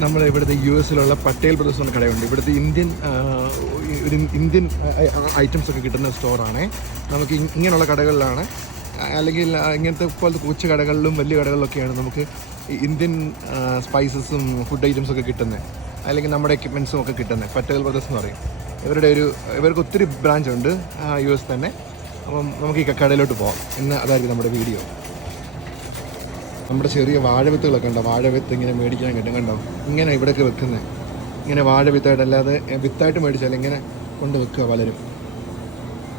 നമ്മൾ ഇവിടുത്തെ US Patel brothers എന്ന കടയുണ്ട്. ഇവിടുത്തെ ഇന്ത്യൻ ഐറ്റംസ് ഒക്കെ കിട്ടുന്ന സ്റ്റോറാണ്. നമുക്ക് ഇങ്ങനെയുള്ള കടകളിലാണ്, അല്ലെങ്കിൽ ഇങ്ങനത്തെ പോലത്തെ കൊച്ചു കടകളിലും വലിയ കടകളിലൊക്കെയാണ് നമുക്ക് ഇന്ത്യൻ സ്പൈസസും ഫുഡ് ഐറ്റംസും ഒക്കെ കിട്ടുന്നത്, അല്ലെങ്കിൽ നമ്മുടെ എക്യുപ്മെൻറ്റ്സും ഒക്കെ കിട്ടുന്നത്. പട്ടേൽ ബ്രദേഴ്സ് എന്ന് പറയും. ഇവർക്ക് ഒത്തിരി ബ്രാഞ്ച് ഉണ്ട് US തന്നെ. അപ്പം നമുക്ക് ഈ കടയിലോട്ട് പോകാം. ഇന്ന് അതായിരിക്കും നമ്മുടെ വീഡിയോ. നമ്മുടെ ചെറിയ വാഴവിത്തുകളൊക്കെ ഉണ്ടോ, വാഴവിത്ത് ഇങ്ങനെ മേടിക്കാൻ കിട്ടും. കണ്ടോ, ഇങ്ങനെ ഇവിടെയൊക്കെ വെക്കുന്നത്, ഇങ്ങനെ വാഴവിത്തായിട്ട്, അല്ലാതെ വിത്തായിട്ട് മേടിച്ചാൽ ഇങ്ങനെ കൊണ്ട് വെക്കുക പലരും.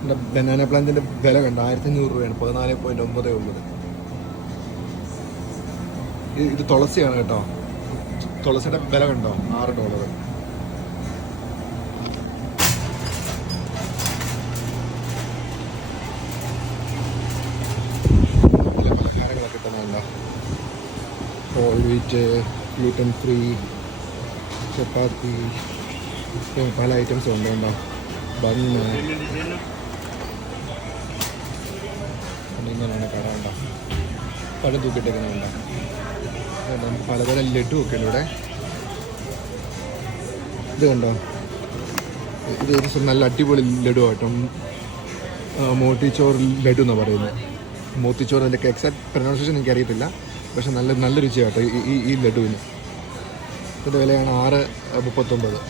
എൻ്റെ ബനാന പ്ലാന്റിൻ്റെ വില കണ്ടോ, 1500 രൂപയാണ്, 14.99. ഇത് തുളസിയാണ് കേട്ടോ. തുളസിയുടെ വില കണ്ടോ, $6. പലഹാരങ്ങളൊക്കെ കിട്ടുന്നുണ്ടോ, ഹോൾ വീറ്റ്, ഗ്ലൂട്ടൻ ഫ്രീ, ചപ്പാത്തി, പല ഐറ്റംസും ഉണ്ട്. കണ്ടോ, ബണ്ണ്, ഇങ്ങനെയാണ് കട. ഉണ്ടോ, പഴം തൂക്കിയിട്ടേക്കുന്നുണ്ടോ, പലതരം ലഡു ഒക്കെ ഉണ്ട് ഇവിടെ. ഇത് കണ്ടോ, ഇത് നല്ല അടിപൊളി ലഡു ആട്ടോ. മോത്തിച്ചോർ ലഡു എന്നാണ് പറയുന്നത്. മോത്തിച്ചോർ, അതിൻ്റെ എക്സാക്ട് പ്രൊനൗൺസിയേഷൻ എനിക്ക് അറിയത്തില്ല, പക്ഷെ നല്ല രുചിയാട്ടോ ഈ ലഡുവിന്. ഇതിൻ്റെ വിലയാണ് $6.39.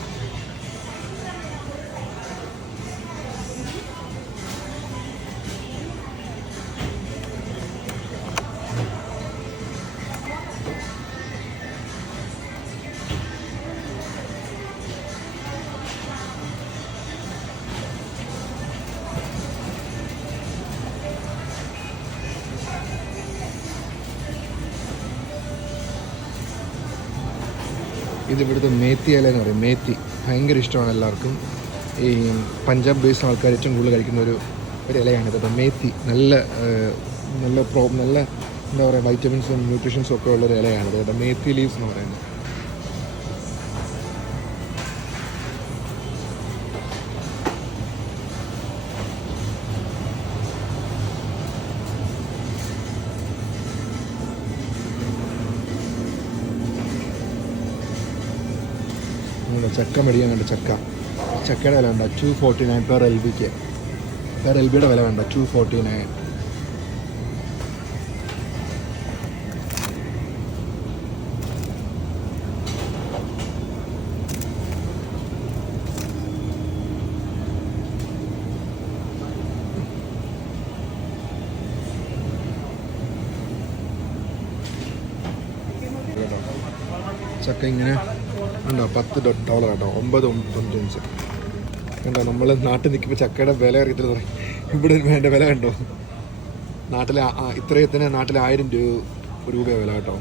ഇതിവിടുത്തെ മേത്തി ഇല എന്ന് പറയും. മേത്തി ഭയങ്കര ഇഷ്ടമാണ് എല്ലാവർക്കും. ഈ പഞ്ചാബ് ബേസ് ആൾക്കാർ ഏറ്റവും കൂടുതൽ കഴിക്കുന്ന ഒരു ഇലയാണ് കേട്ടോ മേത്തി. നല്ല എന്താ പറയുക, വൈറ്റമിൻസും ന്യൂട്രീഷൻസും ഒക്കെ ഉള്ളൊരു ഇലയാണ് കേട്ടോ, മേത്തി ലീവ്സ് എന്ന് പറയുന്നത്. ചക്ക മേടിക്കാൻ കണ്ട ചക്കയുടെ വില വേണ്ട $2.49 പെർ LBക്ക്. പെർ LBയുടെ വില വേണ്ട $2.49. ചക്ക ഇങ്ങനെ ഉണ്ടോ, $10 കേട്ടോ, $9.95. കണ്ടോ, നമ്മൾ നാട്ടിൽ നിൽക്കുമ്പോൾ ചക്കയുടെ വില അറിയത്തില്ല. ഇവിടെ വേണ്ട വില കണ്ടോ, നാട്ടിലെ ഇത്രയത്തിന് നാട്ടിൽ 1000 രൂപ വില കേട്ടോ.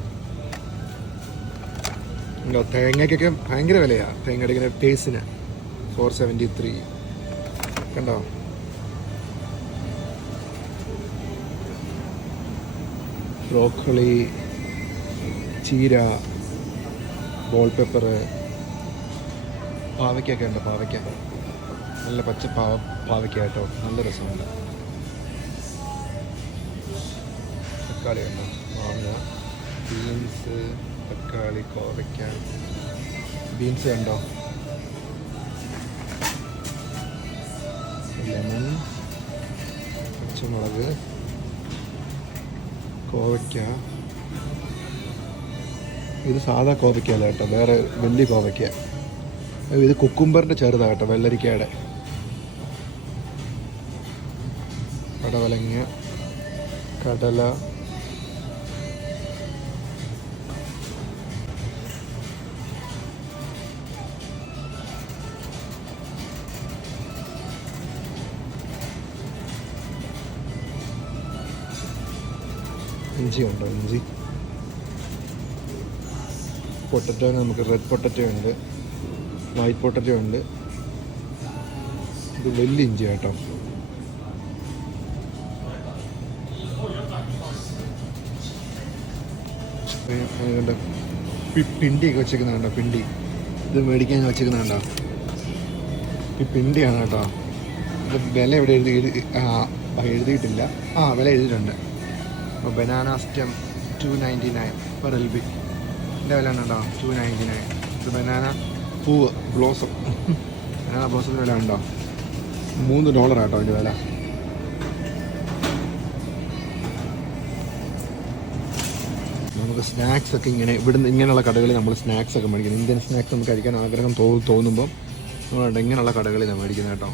ഉണ്ടോ, തേങ്ങയ്ക്കൊക്കെ ഭയങ്കര വിലയാണ്. തേങ്ങയുടെ ഇങ്ങനെ പേസിന് $4.73. കണ്ടോ, ബ്രോക്കോളി, ചീര, ബോൾ പെപ്പർ, പാവയ്ക്കൊക്കെ ഉണ്ട്. പാവയ്ക്ക നല്ല പച്ച പാവയ്ക്ക കേട്ടോ, നല്ല രസമുണ്ട്. തക്കാളി ഉണ്ടോ, മാങ്ങ, ബീൻസ്, തക്കാളി, കോവയ്ക്ക, ബീൻസ് കണ്ടോ, ലെമൺ, പച്ചമുളക്, കോവയ്ക്ക. ഇത് സാധാ കോവയ്ക്കല്ല കേട്ടോ, വേറെ വലിയ കോവയ്ക്ക. ഇത് കുക്കുംബറിൻ്റെ ചെറുതാണ് കേട്ടോ, വെള്ളരിക്കയുടെ. പടവലങ്ങ, കടല, ഇഞ്ചി ഉണ്ടോ, ഇഞ്ചി, പൊട്ടറ്റോ. നമുക്ക് റെഡ് പൊട്ടറ്റോ ഉണ്ട്, വൈറ്റ് പൊട്ടറ്റോ ഉണ്ട്. ഇത് വലിയ ഇഞ്ചി കേട്ടോ. പിണ്ടിയൊക്കെ വെച്ചേക്കുന്നുണ്ടോ, പിണ്ടി. ഇത് മേടിക്കാൻ വെച്ചേക്കുന്നുണ്ടോ, ഈ പിണ്ടിയാണ് കേട്ടോ. ഇത് വില എവിടെ എഴുതിയിട്ടില്ല. വില എഴുതിയിട്ടുണ്ട്. അപ്പോൾ ബനാന സ്റ്റെം $2.99 പെർ LB. വില ഉണ്ടോ? 299. ഇത് ബനാന പൂവ് ബ്ലോസം. ബനാന ബ്ലോസത്തിൻ്റെ വില ഉണ്ടോ? $3 ആട്ടോ അതിൻ്റെ വില. നമുക്ക് സ്നാക്സ് ഒക്കെ ഇവിടുന്ന് ഇങ്ങനെയുള്ള കടകളിൽ നമ്മൾ സ്നാക്സ് ഒക്കെ മേടിക്കുന്നത്. ഇന്ത്യൻ സ്നാക്സ് നമുക്ക് കഴിക്കാൻ ആഗ്രഹം തോന്നുമ്പം നമ്മളുണ്ട് ഇങ്ങനെയുള്ള കടകളിൽ നമ്മൾ മേടിക്കുന്നത് കേട്ടോ.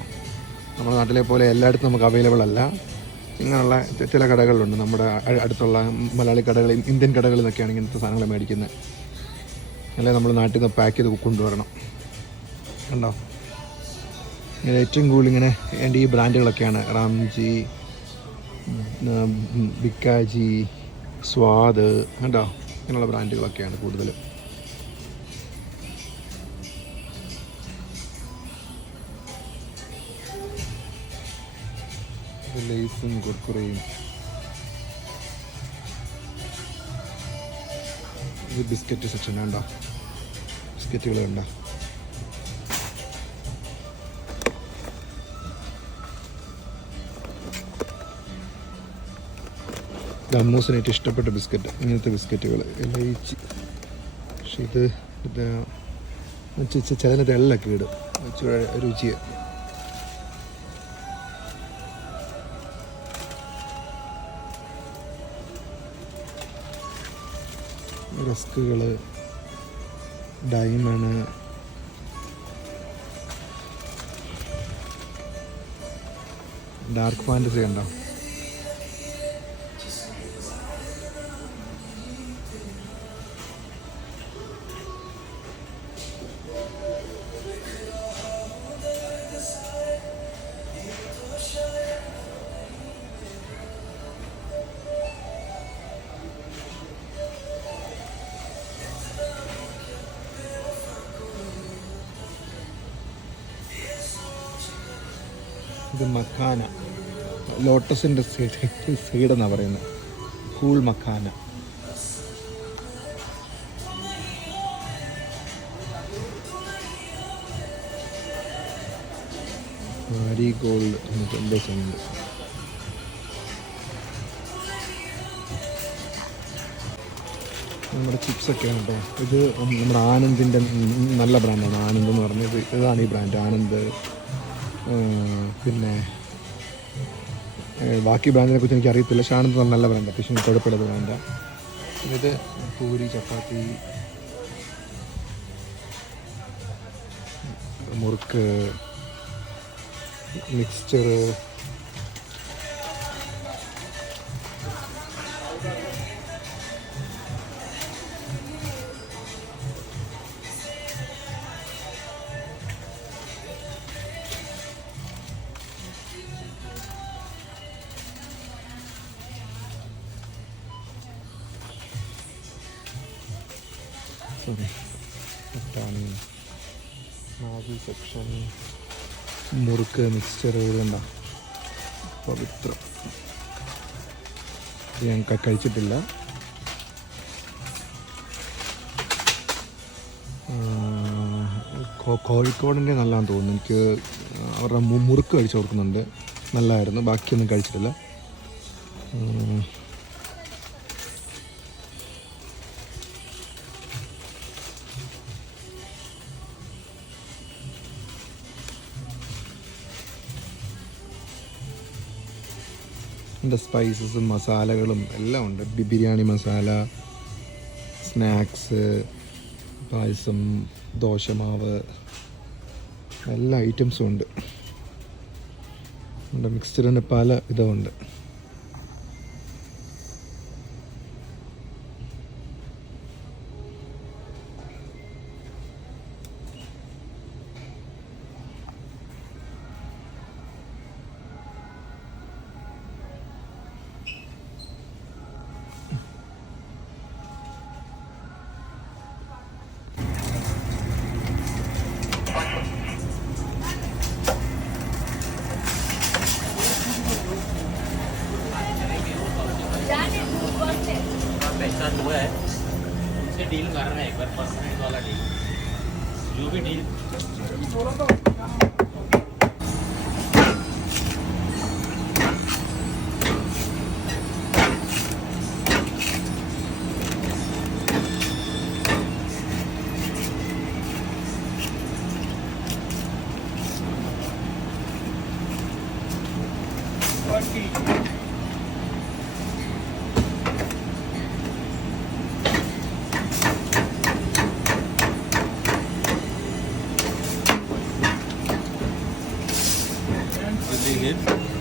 നമ്മുടെ നാട്ടിലെ പോലെ എല്ലായിടത്തും നമുക്ക് അവൈലബിൾ അല്ല. ഇങ്ങനെയുള്ള ചില കടകളിലുണ്ട്. നമ്മുടെ അടുത്തുള്ള മലയാളി കടകളിൽ, ഇന്ത്യൻ കടകളിൽ നിന്നൊക്കെയാണ് ഇങ്ങനത്തെ സാധനങ്ങൾ മേടിക്കുന്നത്. അല്ലെങ്കിൽ നമ്മൾ നാട്ടിൽ നിന്ന് പാക്ക് ചെയ്ത് കൊണ്ടുവരണം. കണ്ടോ, ഇങ്ങനെ ഏറ്റവും കൂടുതൽ ഇങ്ങനെ എൻ്റെ ഈ ബ്രാൻഡുകളൊക്കെയാണ്. റാംജി, ബിക്കാജി, സ്വാദ്, കണ്ടോ, ഇങ്ങനെയുള്ള ബ്രാൻഡുകളൊക്കെയാണ് കൂടുതലും. ലേസും കുർക്കുറയും. ഇത് ബിസ്ക്കറ്റ് സെക്ഷൻ വേണ്ട, ബിസ്ക്കറ്റുകൾ വേണ്ട. അമ്മൂസിനായിട്ട് ഇഷ്ടപ്പെട്ട ബിസ്ക്കറ്റ്, ഇങ്ങനത്തെ ബിസ്ക്കറ്റുകൾ ലയിച്ച്. പക്ഷെ ഇത് ചിലതിനകത്ത് എള്ളൊക്കെ ഇടും, രുചിയെ. റസ്കുകൾ, ഡയമണ്ട്, ഡാർക്ക് ഫാൻറ്റസി ഉണ്ടോ? ഇത് മക്കാന, ലോട്ടസിൻ്റെ സീഡ് എന്നാണ് പറയുന്നത്. കൂൾ മക്കാന. Marigold 99 cent. നമ്മുടെ ചിപ്സൊക്കെയാണ് കേട്ടോ. ഇത് നമ്മുടെ ആനന്ദിൻ്റെ നല്ല ബ്രാൻഡാണ്. ആനന്ദ് എന്ന് പറഞ്ഞത് ഇതാണ് ഈ ബ്രാൻഡ്, ആനന്ദ്. പിന്നെ ബാക്കി ബ്രാൻഡിനെ കുറിച്ച് എനിക്ക് അറിയത്തില്ല. പക്ഷേ ആനന്ദ് നല്ല ബ്രാൻഡ്, അത്യാവശ്യം കുഴപ്പമില്ലാത്ത ബ്രാൻഡാണ്. ഇത് പൂരി, ചപ്പാത്തി, മുറുക്ക്, മിക്സ്ചർ, മാഗി സെക്ഷൻ, മുറുക്ക്, മിക്സ്ചർ, ഇതുണ്ട പവിത്രം. ഇത് ഞാൻ കഴിച്ചിട്ടില്ല. കോഴിക്കോടിൻ്റെ നല്ലതാണെന്ന് തോന്നുന്നു. എനിക്ക് അവരുടെ മുറുക്ക് കഴിച്ചു കൊടുക്കുന്നുണ്ട്, നല്ലതായിരുന്നു. ബാക്കിയൊന്നും കഴിച്ചിട്ടില്ല. ഇതിൻ്റെ സ്പൈസസും മസാലകളും എല്ലാം ഉണ്ട്. ബിരിയാണി മസാല, സ്നാക്സ്, പായസം, ദോശമാവ്, എല്ലാ ഐറ്റംസും ഉണ്ട്. മിക്സ്ചറിൻ്റെ പല ഇതുമുണ്ട്. पैसा हुआ है उससे डील कर रहे हैं एक बार परमानेंट वाला डील जो भी डील Filling it.